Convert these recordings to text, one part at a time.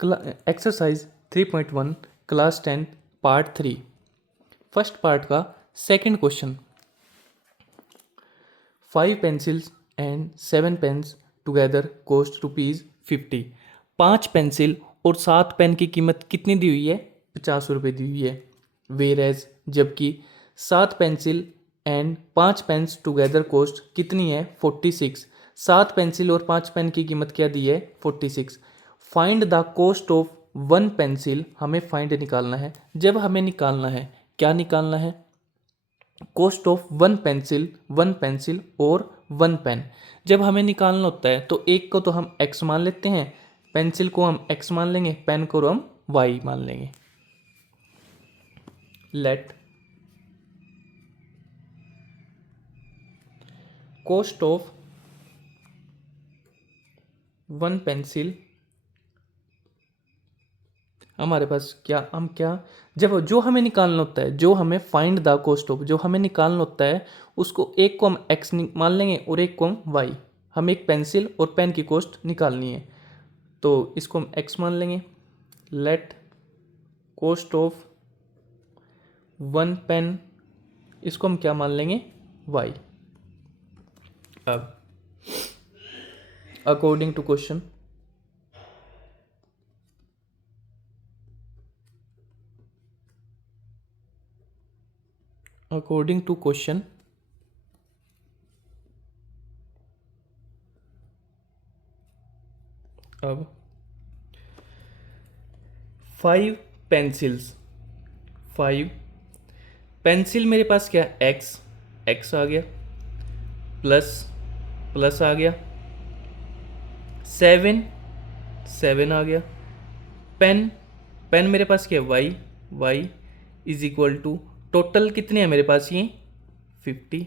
Exercise 3.1 class 10 part 3 first part का second question. 5 pencils and 7 pens together cost ₹50। 5 pencil और 7 pen की कीमत कितनी दी हुई है? 50 रुपये दी हुई है। वेर एज जबकि 7 pencil and 5 pens together cost कितनी है? 46। 7 पेंसिल और 5 पेन की कीमत क्या दी है? 46। Find the cost of 1 pencil. हमें फाइंड निकालना है। जब हमें निकालना है, क्या निकालना है? कोस्ट ऑफ 1 पेंसिल, 1 पेंसिल और 1 पेन। जब हमें निकालना होता है तो एक को तो हम x मान लेते हैं, पेंसिल को हम x मान लेंगे, पेन को हम y मान लेंगे। लेट कोस्ट ऑफ 1 पेंसिल, हमारे पास क्या जब जो हमें निकालना होता है, जो हमें फाइंड द कोस्ट ऑफ, जो हमें निकालना होता है उसको एक को हम x मान लेंगे और एक को हम y। हम एक पेंसिल और पेन की कोस्ट निकालनी है तो इसको हम x मान लेंगे। लेट कोस्ट ऑफ 1 पेन, इसको हम क्या मान लेंगे? y। अब according to question, according to question अब 5 पेंसिल्स, 5 पेंसिल मेरे पास क्या है? x आ गया, प्लस आ गया, 7 आ गया, पेन मेरे पास क्या है? y is equal to total कितने हैं मेरे पास? ये 50।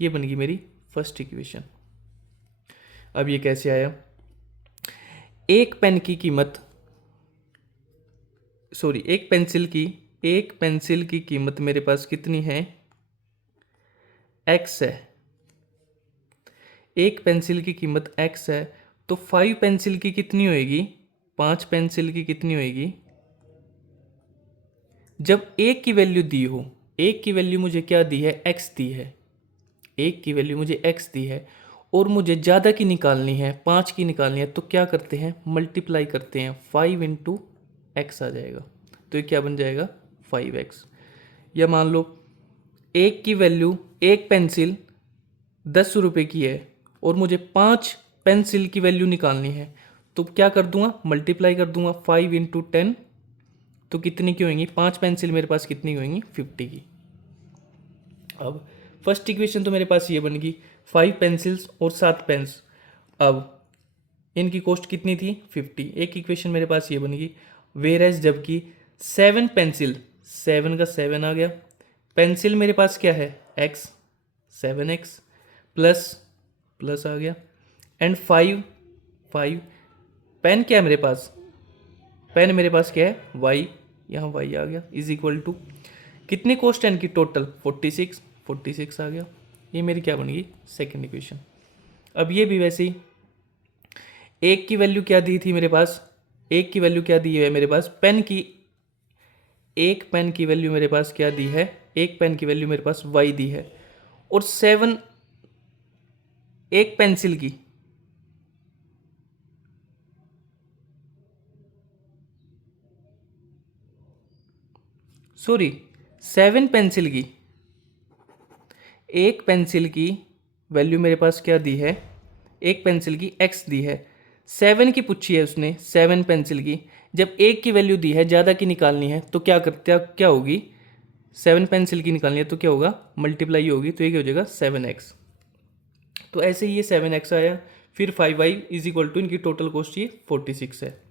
ये बन गई मेरी फर्स्ट इक्वेशन। अब ये कैसे आया? एक पेंसिल की कीमत मेरे पास कितनी है? x है। एक पेंसिल की कीमत x है तो 5 पेंसिल की कितनी होएगी? 5 पेंसिल की कितनी होएगी? जब एक की वैल्यू दी हो, एक की वैल्यू मुझे क्या दी है? x दी है। एक की वैल्यू मुझे x दी है और मुझे ज़्यादा की निकालनी है, 5 की निकालनी है, तो क्या करते हैं? मल्टीप्लाई करते हैं। 5 इंटू एक्स आ जाएगा तो ये क्या बन जाएगा? 5x। या मान लो एक की वैल्यू, एक पेंसिल 10 रुपये की है और मुझे 5 पेंसिल की वैल्यू निकालनी है तो क्या कर दूंगा? मल्टीप्लाई कर दूंगा। 5 इंटू 10 तो कितनी की होंगी? 5 पेंसिल मेरे पास कितनी होंगी? 50 की। अब फर्स्ट इक्वेशन तो मेरे पास ये बन गई, 5 पेंसिल्स और 7 पेन्स। अब इनकी कॉस्ट कितनी थी? 50। एक इक्वेशन मेरे पास ये बन गई। वेर एज जबकि 7 पेंसिल, 7 का 7 आ गया, पेंसिल मेरे पास क्या है? x, 7x प्लस आ गया, एंड 5 पेन क्या है मेरे पास? पेन मेरे पास क्या है? y, यहाँ y आ गया इज इक्वल टू कितनी कॉस्ट है इनकी? टोटल 46 आ गया। ये मेरी क्या बन गई? Second equation. अब ये भी वैसे ही, एक की वैल्यू क्या दी थी मेरे पास? एक की वैल्यू क्या दी है मेरे पास? एक पेन की वैल्यू मेरे पास क्या दी है? एक पेन की वैल्यू मेरे पास y दी है। और 7 एक पेंसिल की, सॉरी 7 पेंसिल की, एक पेंसिल की वैल्यू मेरे पास क्या दी है? एक पेंसिल की x दी है। 7 की पूछी है उसने, 7 पेंसिल की। जब एक की वैल्यू दी है, ज़्यादा की निकालनी है तो क्या होगी? 7 पेंसिल की निकालनी है तो क्या होगा? मल्टीप्लाई होगी तो ये क्या हो जाएगा? 7x। तो ऐसे ही ये 7x आया। फिर 5y इज इक्वल टू, इनकी टोटल कॉस्ट ये 46 है।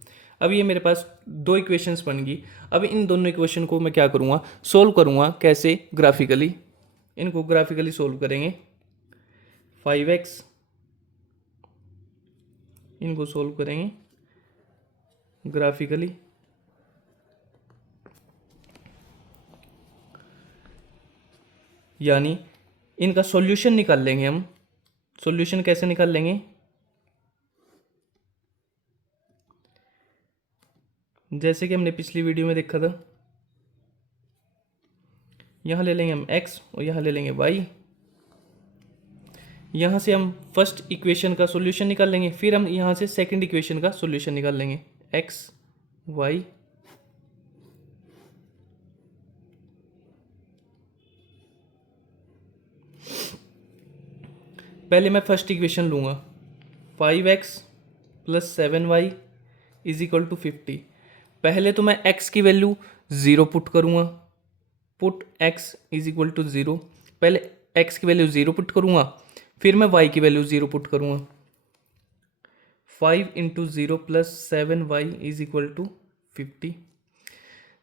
अब ये मेरे पास दो इक्वेशंस बन गई। अब इन दोनों इक्वेशन को मैं क्या करूँगा? सोल्व करूँगा। कैसे? ग्राफिकली। इनको ग्राफिकली सोल्व करेंगे। 5x, इनको सोल्व करेंगे ग्राफिकली। यानी इनका सॉल्यूशन निकाल लेंगे हम। सॉल्यूशन कैसे निकाल लेंगे? जैसे कि हमने पिछली वीडियो में देखा था, यहाँ ले लेंगे हम x और यहाँ ले लेंगे y। यहाँ से हम फर्स्ट इक्वेशन का सॉल्यूशन निकाल लेंगे, फिर हम यहाँ से सेकंड इक्वेशन का सॉल्यूशन निकाल लेंगे। x y पहले मैं फर्स्ट इक्वेशन लूँगा, 5x plus 7y is equal to 50। पहले तो मैं x की वैल्यू 0 पुट करूँगा, put x is equal to 0। पहले x की वैल्यू 0 पुट करूँगा, फिर मैं y की वैल्यू 0 पुट करूँगा। 5 into 0 plus 7y is equal to 50।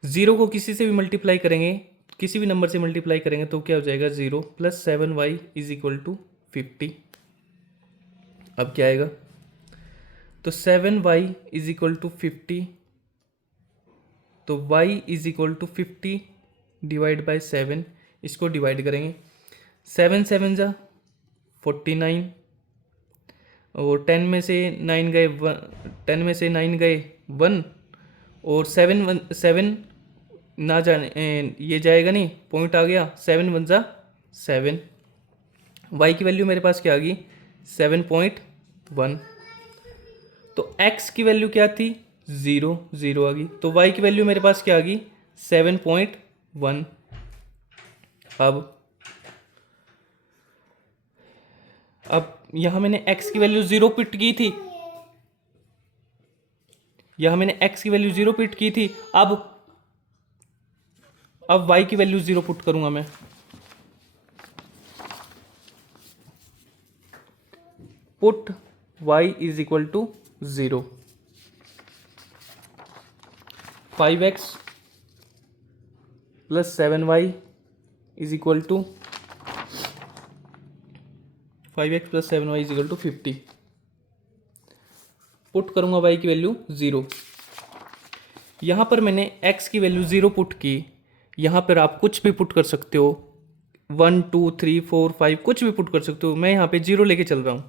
0 को किसी से भी मल्टीप्लाई करेंगे, किसी भी नंबर से मल्टीप्लाई करेंगे तो क्या हो जाएगा, 0 plus 7y is equal to 50। अब क्या आएगा, तो 7y इज इक्वल टू 50, तो y is equal to 50 divide by 7, इसको डिवाइड करेंगे। 7 7 जा 49, और 10 में से 9 गए 10 में से 9 गए 1, और 7 ना जाने ये जाएगा नहीं, पॉइंट आ गया, 7 1 जा 7। y की वैल्यू मेरे पास क्या आ गई, 7.1। तो x की वैल्यू क्या थी, 0 0 आ गई, तो y की वैल्यू मेरे पास क्या आ गई, 7.1। अब यहां मैंने x की वैल्यू 0 पिट की थी, यहां मैंने x की वैल्यू 0 पिट की थी। अब y की वैल्यू 0 पुट करूंगा मैं, put y is equal to 0। 5x plus 7y is equal to 5x plus 7y is equal to 50। Put करूंगा y की वैल्यू 0। यहां पर मैंने x की वैल्यू 0 पुट की, यहां पर आप कुछ भी पुट कर सकते हो, 1 2 3 4 5 कुछ भी पुट कर सकते हो। मैं यहां पे 0 लेके चल रहा हूं।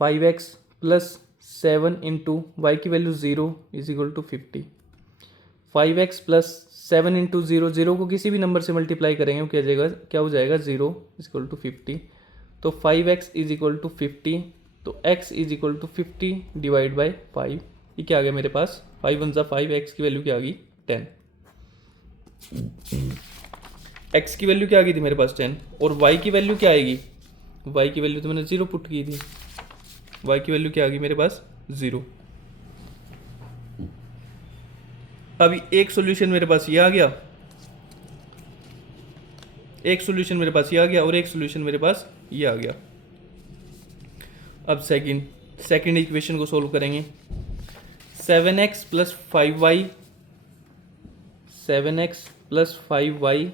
5x प्लस 7 इंटू वाई की value 0 is equal to 50। 5x plus 7 into 0, 0 को किसी भी नंबर से मल्टीप्लाई करेंगे क्या हो जाएगा 0 इज इक्वल टू 50। तो 5x इज इक्वल टू 50, तो x is equal to 50 divide by 5। ये क्या आ गया मेरे पास, 5 1 5, x की वैल्यू क्या आ गई 10। x की वैल्यू क्या आ गई थी मेरे पास 10, और y की वैल्यू क्या आएगी, y की वैल्यू तो मैंने 0 पुट की थी, y की वैल्यू क्या आ गई मेरे पास 0। अभी एक सॉल्यूशन मेरे पास ये आ गया, एक सॉल्यूशन मेरे पास ये आ गया, और एक सॉल्यूशन मेरे पास ये आ गया। अब सेकंड इक्वेशन को सोल्व करेंगे। 7x plus 5y, 7x plus 5y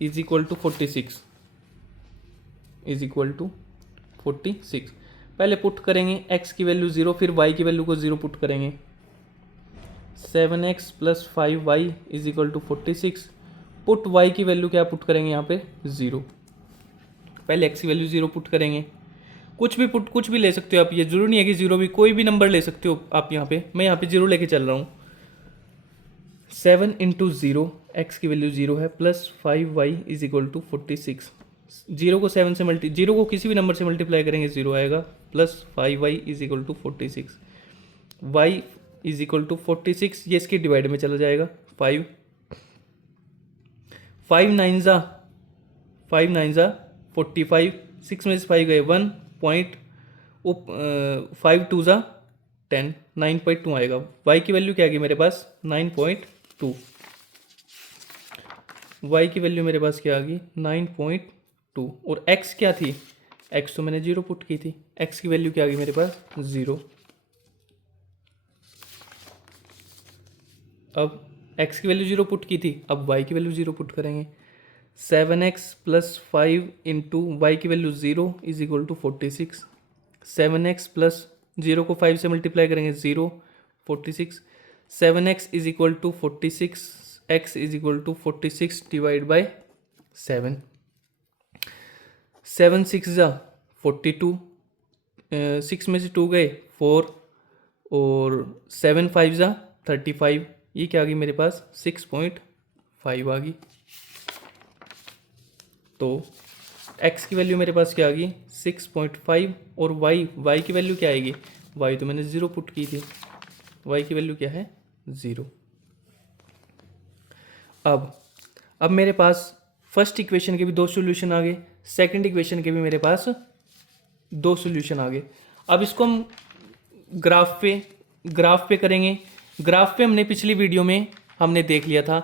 is equal to 46, is equal to 46। पहले पुट करेंगे x की वैल्यू 0, फिर y की वैल्यू को 0 पुट करेंगे। 7x plus 5y is equal to 46, put y की वैल्यू क्या पुट करेंगे यहाँ पे 0। पहले x की वैल्यू 0 पुट करेंगे, कुछ भी ले सकते हो आप, ये जरूरी नहीं है कि 0 भी, कोई भी नंबर ले सकते हो आप यहाँ पे। मैं यहाँ पे 0 लेके चल रहा हूँ। 7 इंटू 0, एक्स की वैल्यू 0 है, plus 5y is equal to 46। 0 को 7 से 0 को किसी भी नंबर से मल्टीप्लाई करेंगे 0 आएगा, plus 5y is equal to 46। y is equal to 46, ये इसके डिवाइड में चला जाएगा। 5 9 ज़ा 45, 6 में से 5 गए 1 पॉइंट, 5 2 ज़ा 10, 9.2 आएगा। y की वैल्यू क्या आ गई मेरे पास 9.2, y की वैल्यू मेरे पास क्या आ गई 9.2, और x क्या थी, x तो मैंने 0 पुट की थी, x की वैल्यू क्या आ गई मेरे पास 0। अब x की वैल्यू 0 पुट की थी, अब y की वैल्यू 0 पुट करेंगे। 7x प्लस 5 इंटू वाई की value 0 is equal to 46। 7x plus 0 को 5 से मल्टीप्लाई करेंगे 0, 46। 7x is equal to 46, x is equal to 46 divide by 7। 7 6 ज़ा 42, 6 में से 2 गए 4 और 7 5 ज़ा 35, ये क्या आ गई मेरे पास 6.5 आ गई। तो x की वैल्यू मेरे पास क्या आ गई 6.5 और y की वैल्यू क्या आएगी, y तो मैंने 0 पुट की थी, y की वैल्यू क्या है 0। अब मेरे पास फर्स्ट इक्वेशन के भी 2 सॉल्यूशन आ गए, सेकंड इक्वेशन के भी मेरे पास 2 सॉल्यूशन आ गए। अब इसको हम ग्राफ पे करेंगे। ग्राफ पे हमने पिछली वीडियो में हमने देख लिया था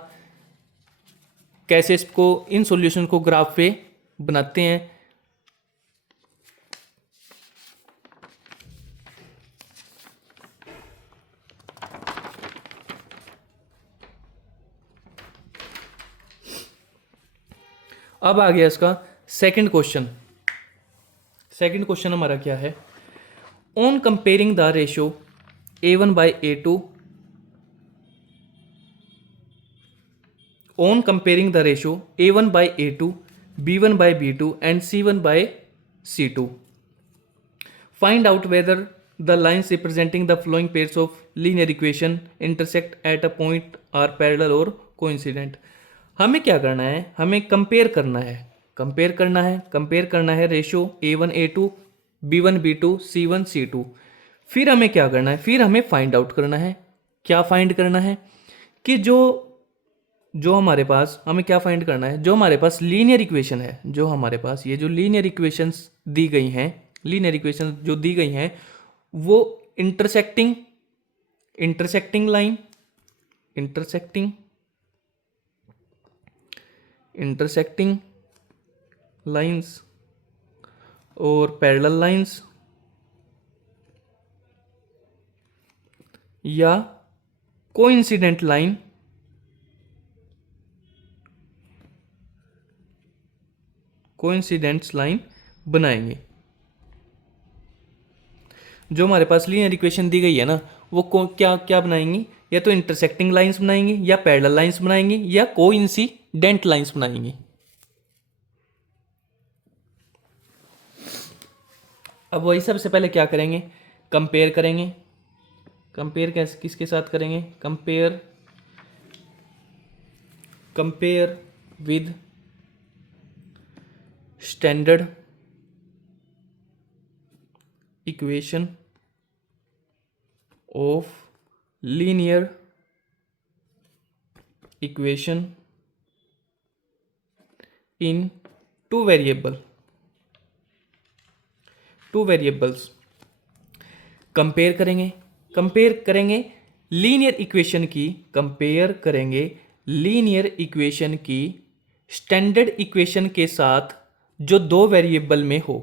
कैसे इसको इन सॉल्यूशन को ग्राफ पे बनाते हैं। अब आ गया इसका सेकंड क्वेश्चन। सेकंड क्वेश्चन हमारा क्या है, on comparing the ratio A1 by A2, on comparing the ratio A1 by A2, B1 by B2 and C1 by C2, find out whether the lines representing the following pairs of linear equation intersect at a point are parallel or coincident। हमें क्या करना है, हमें compare करना है ratio A1 A2, B1 B2, C1 C2। फिर हमें क्या करना है, फिर हमें फाइंड आउट करना है। क्या फाइंड करना है कि जो हमारे पास हमें क्या फाइंड करना है, जो हमारे पास लीनियर इक्वेशन है, जो हमारे पास ये जो लीनियर इक्वेशंस दी गई हैं, लीनियर इक्वेशन जो दी गई हैं वो इंटरसेक्टिंग लाइंस और पैरेलल लाइंस या कोइंसिडेंट लाइन बनाएंगे। जो हमारे पास लीनियर इक्वेशन दी गई है ना वो क्या क्या बनाएंगी, या तो इंटरसेक्टिंग लाइंस बनाएंगे या पैरेलल लाइंस बनाएंगे या कोइंसिडेंट लाइंस बनाएंगे। अब वही सबसे पहले क्या करेंगे, कंपेयर करेंगे। कंपेयर कैसे किसके साथ करेंगे, compare with standard equation of linear equation in two variables. Compare करेंगे लीनियर इक्वेशन की स्टैंडर्ड इक्वेशन के साथ जो 2 वेरिएबल में हो।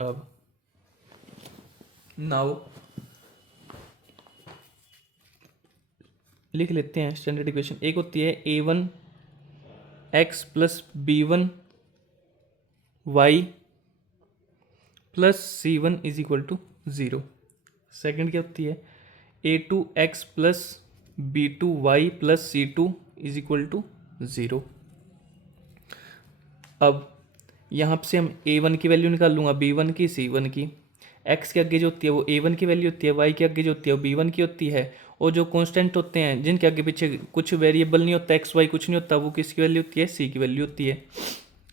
अब नाउ लिख लेते हैं स्टैंडर्ड इक्वेशन। एक होती है A1 x plus B1 y plus C1 is equal to 0। Second क्या होती है A2 x plus B2 y plus C2 is equal to 0। अब यहाँ से हम A1 की वैल्यू निकाल लूँगा, B1 की, C1 की। x के आगे जो होती है वो A1 की वैल्यू होती है, y के आगे जो होती है वो B1 की होती है, और जो कांस्टेंट होते हैं जिनके आगे पीछे कुछ वेरिएबल नहीं होता, x y कुछ नहीं होता, वो किसकी वैल्यू होती है, c की वैल्यू होती है।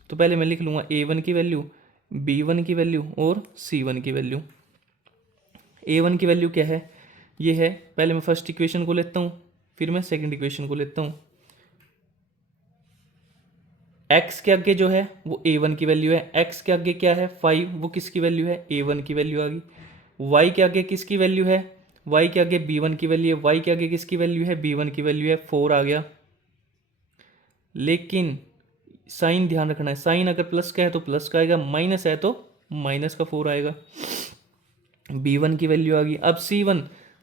तो पहले मैं लिख लूँगा A1 की वैल्यू, B1 की वैल्यू और C1 की वैल्यू। A1 की वैल्यू क्या है, ये है, पहले मैं फर्स्ट इक्वेशन को लेता हूँ फिर मैं सेकंड इक्वेशन को लेता हूँ। x के आगे जो है वो A1 की वैल्यू है, x के आगे क्या है 5, वो किसकी वैल्यू है, A1 की वैल्यू आ गई। y के आगे किसकी वैल्यू है, y के आगे B1 की वैल्यू है, y के आगे किसकी वैल्यू है, B1 की वैल्यू है, 4 आ गया। लेकिन साइन ध्यान रखना है, साइन अगर प्लस का है तो प्लस का आएगा, माइनस है तो माइनस का 4 आएगा। B1 की वैल्यू आ गई। अब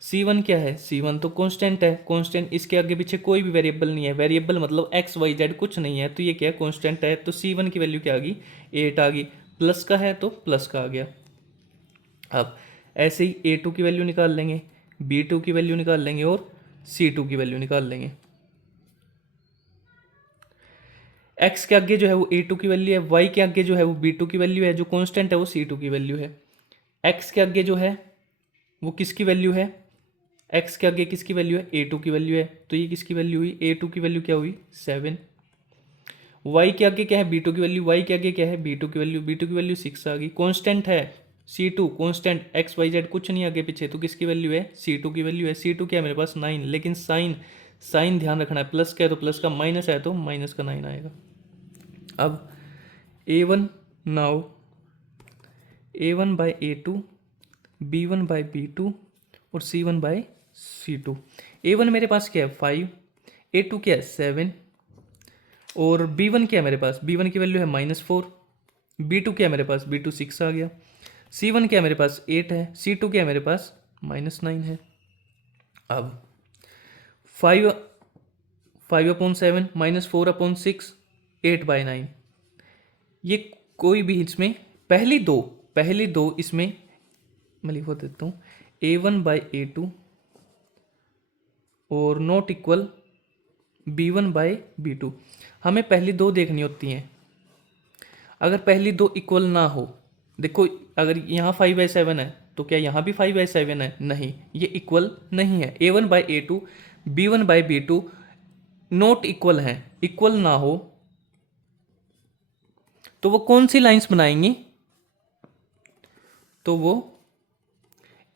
C1 क्या है, C1 तो कांस्टेंट है, कांस्टेंट इसके आगे पीछे कोई भी वेरिएबल नहीं है, वेरिएबल मतलब x y z कुछ नहीं है, तो ये क्या है, कांस्टेंट है। तो C1 की वैल्यू क्या आ गई, 8 आ गई। प्लस का है तो प्लस का आ गया। अब ऐसे ही A2 की वैल्यू निकाल लेंगे, B2 की वैल्यू निकाल लेंगे और C2 की वैल्यू निकाल लेंगे। x के आगे जो है वो A2 की वैल्यू है, y के आगे जो है वो B2 की वैल्यू है, जो कांस्टेंट है वो C2 की वैल्यू है। एक्स के आगे जो है वो किसकी वैल्यू है, एक्स के आगे किसकी वैल्यू है, A2 की वैल्यू है, तो ये किसकी वैल्यू हुई, A2 की वैल्यू क्या हुई 7। y के आगे क्या है, B2 की वैल्यू, y के आगे क्या है, B2 की वैल्यू, B2 की वैल्यू 6 आ गई। कांस्टेंट है C2, constant x Y Z कुछ नहीं आगे पीछे, तो किसकी वैल्यू है, C2 की वैल्यू है। C2 क्या है मेरे पास 9, लेकिन साइन साइन ध्यान रखना है, प्लस का है तो प्लस का, माइनस है तो माइनस का 9 आएगा। अब A1 now A1 by A2, B1 by B2 और C1 बाई C2। A1 मेरे पास क्या है 5, A2 क्या है 7 और B1 क्या है मेरे पास, B1 की वैल्यू है -4, B2 क्या है मेरे पास, B2 6 आ गया, C1 क्या है मेरे पास 8 है, C2 क्या है मेरे पास -9 है। अब 5/7 -4/6 8/9, ये कोई भी इसमें पहली दो इसमें मैं लिखवा देता हूँ A1/A2 और नॉट इक्वल B1/B2। हमें पहली दो देखनी होती हैं, अगर पहली दो इक्वल ना हो, देखो अगर यहाँ 5/7 है तो क्या यहाँ भी 5/7 है, नहीं, ये इक्वल नहीं है। A1/A2 B1/B2 नॉट इक्वल है, इक्वल ना हो तो वो कौन सी लाइंस बनाएंगी, तो वो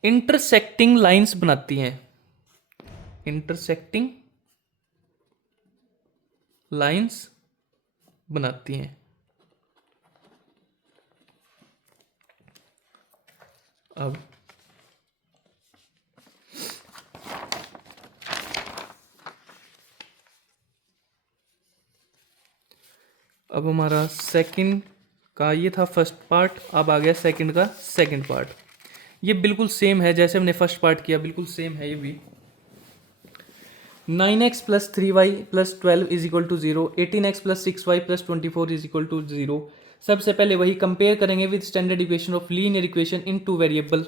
इंटरसेक्टिंग लाइंस बनाती हैं, इंटरसेक्टिंग लाइंस बनाती हैं। अब हमारा सेकंड का ये था फर्स्ट पार्ट, अब आ गया सेकंड का सेकंड पार्ट। ये बिल्कुल सेम है जैसे हमने फर्स्ट पार्ट किया, बिल्कुल सेम है ये भी। 9x + 3y + 12 = 0, 18x + 6y + 24 = 0। सबसे पहले वही कंपेयर करेंगे with standard equation of linear equation in two variable.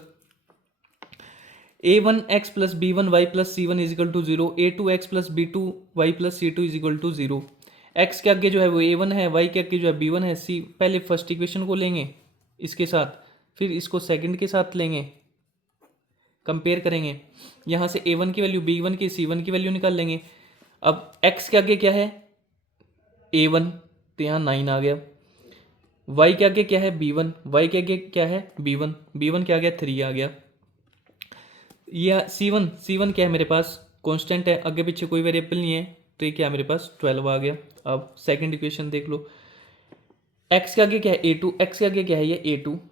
a1x + b1y + c1 = 0, a2x + b2y + c2 = 0। x के आगे जो है वो a1 है, y के आगे जो है b1 है। c पहले फर्स्ट इक्वेशन को लेंगे इसके साथ, फिर इसको सेकंड के साथ लेंगे, कंपेयर करेंगे। यहाँ से a1 की वैल्यू b1 की c1 की वैल्यू निकाल लेंगे। अब x के आगे क्या है a1, तो यहाँ 9 आ गया। y के आगे क्या है b1, y के आगे क्या है b1, b1 क्या आ गया 3 आ गया। यह C1 क्या है मेरे पास कांस्टेंट है, आगे पीछे कोई वेरिएबल नहीं है, तो ये क्या है मेरे पास 12 आ गया। अब सेकंड इक्वेशन देख लो, x के आगे क्या है a2, x के आगे क्या है ये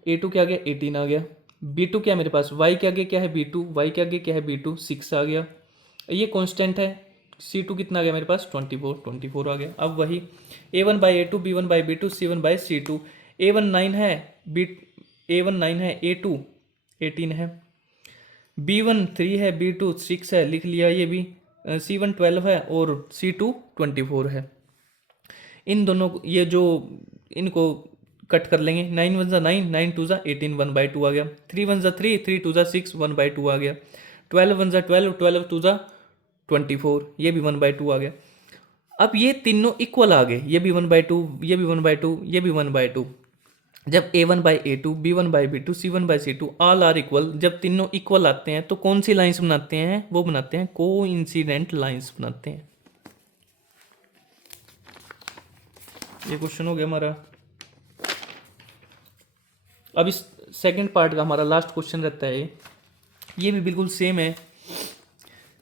a2 के आगे 18 आ गया। b2 क्या है मेरे पास, y के आगे क्या है b2, y के आगे क्या है b2 6 आ गया। ये कांस्टेंट है। C2 कितना आ गया मेरे पास 24 आ गया। अब वही a1/A2 b1/B2 c1/c2, a1 9 है, a1 9 है, a2 18 है, b1 3 है, b2 6 है, लिख लिया ये भी। c1 12 है और c2 24 है। इन दोनों ये जो इनको कट कर लेंगे, 9 1 9, 9 2 18 1/2 आ गया, 3 1 3, 3 2 6 1/2 आ गया, 12 1 12, 12 2 24, ये भी 1/2 आ गया। अब ये तीनों इक्वल आ गए, ये भी 1/2, ये भी 1/2, ये भी 1/2। जब a1/A2 b1/B2 c1/c2 all are equal, जब तीनों इक्वल आते हैं तो कौन सी लाइंस बनाते हैं, वो बनाते हैं कोइंसिडेंट लाइंस बनाते हैं। ये क्वेश्चन हो गया हमारा। अब इस सेकंड पार्ट का हमारा लास्ट क्वेश्चन रहता है, ये भी बिल्कुल सेम है।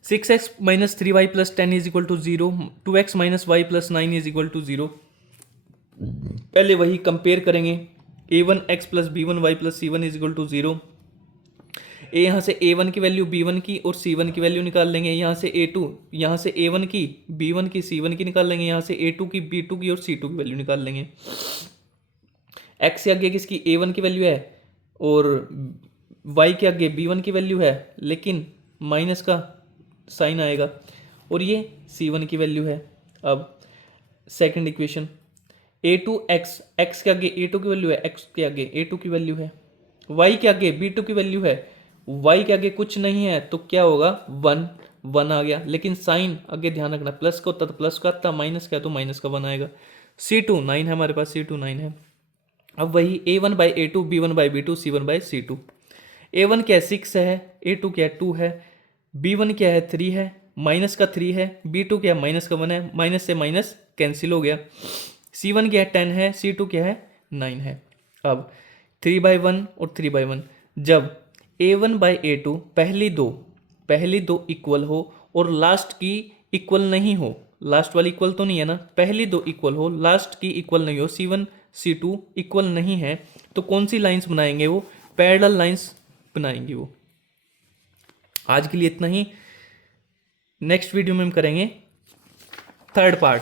6x - 3y + 10 = 0, 2x - y + 9 = 0। पहले वही कंपेयर करेंगे, a1x + b1y + c1 = 0। यहाँ से a1 की वैल्यू b1 की और c1 की वैल्यू निकाल लेंगे। यहाँ से a1 की b1 की c1 की निकाल लेंगे। यहाँ से a2 की b2 की और c2 की वैल्यू निकाल लेंगे। x के आगे किसकी a1 की वैल्यू है और y के आगे b1 की वैल्यू है, लेकिन माइनस का साइन आएगा, और ये c1 की वैल्यू है। अब सेकंड इक्वेशन a2x, x के आगे a2 की वैल्यू है, x के आगे a2 की वैल्यू है, y के आगे b2 की वैल्यू है, y के आगे कुछ नहीं है तो क्या होगा 1 आ गया। लेकिन साइन आगे ध्यान रखना, प्लस का होता तो प्लस का आता, माइनस का तो माइनस का 1 आएगा। c2 9 है हमारे पास, c2 9 है। अब वही a1/A2 b1/B2 c1/c2। A1 क्या है 6 है, A2 क्या है 2 है, B1 क्या है 3 है, माइनस का 3 है, B2 क्या है माइनस का 1 है, माइनस से माइनस कैंसिल हो गया। C1 क्या है 10 है, C2 क्या है 9 है। अब 3/1 और 3/1, जब A1/A2 पहली दो इक्वल हो और लास्ट की इक्वल नहीं हो, लास्ट वाली इक्वल तो नहीं है ना, पहली दो इक्वल हो लास्ट की इक्वल नहीं हो, C1 C2 इक्वल नहीं है, तो कौन सी लाइंस बनाएंगे वो, पैरेलल लाइंस बनाएंगे वो। आज के लिए इतना ही, नेक्स्ट वीडियो में हम करेंगे थर्ड पार्ट।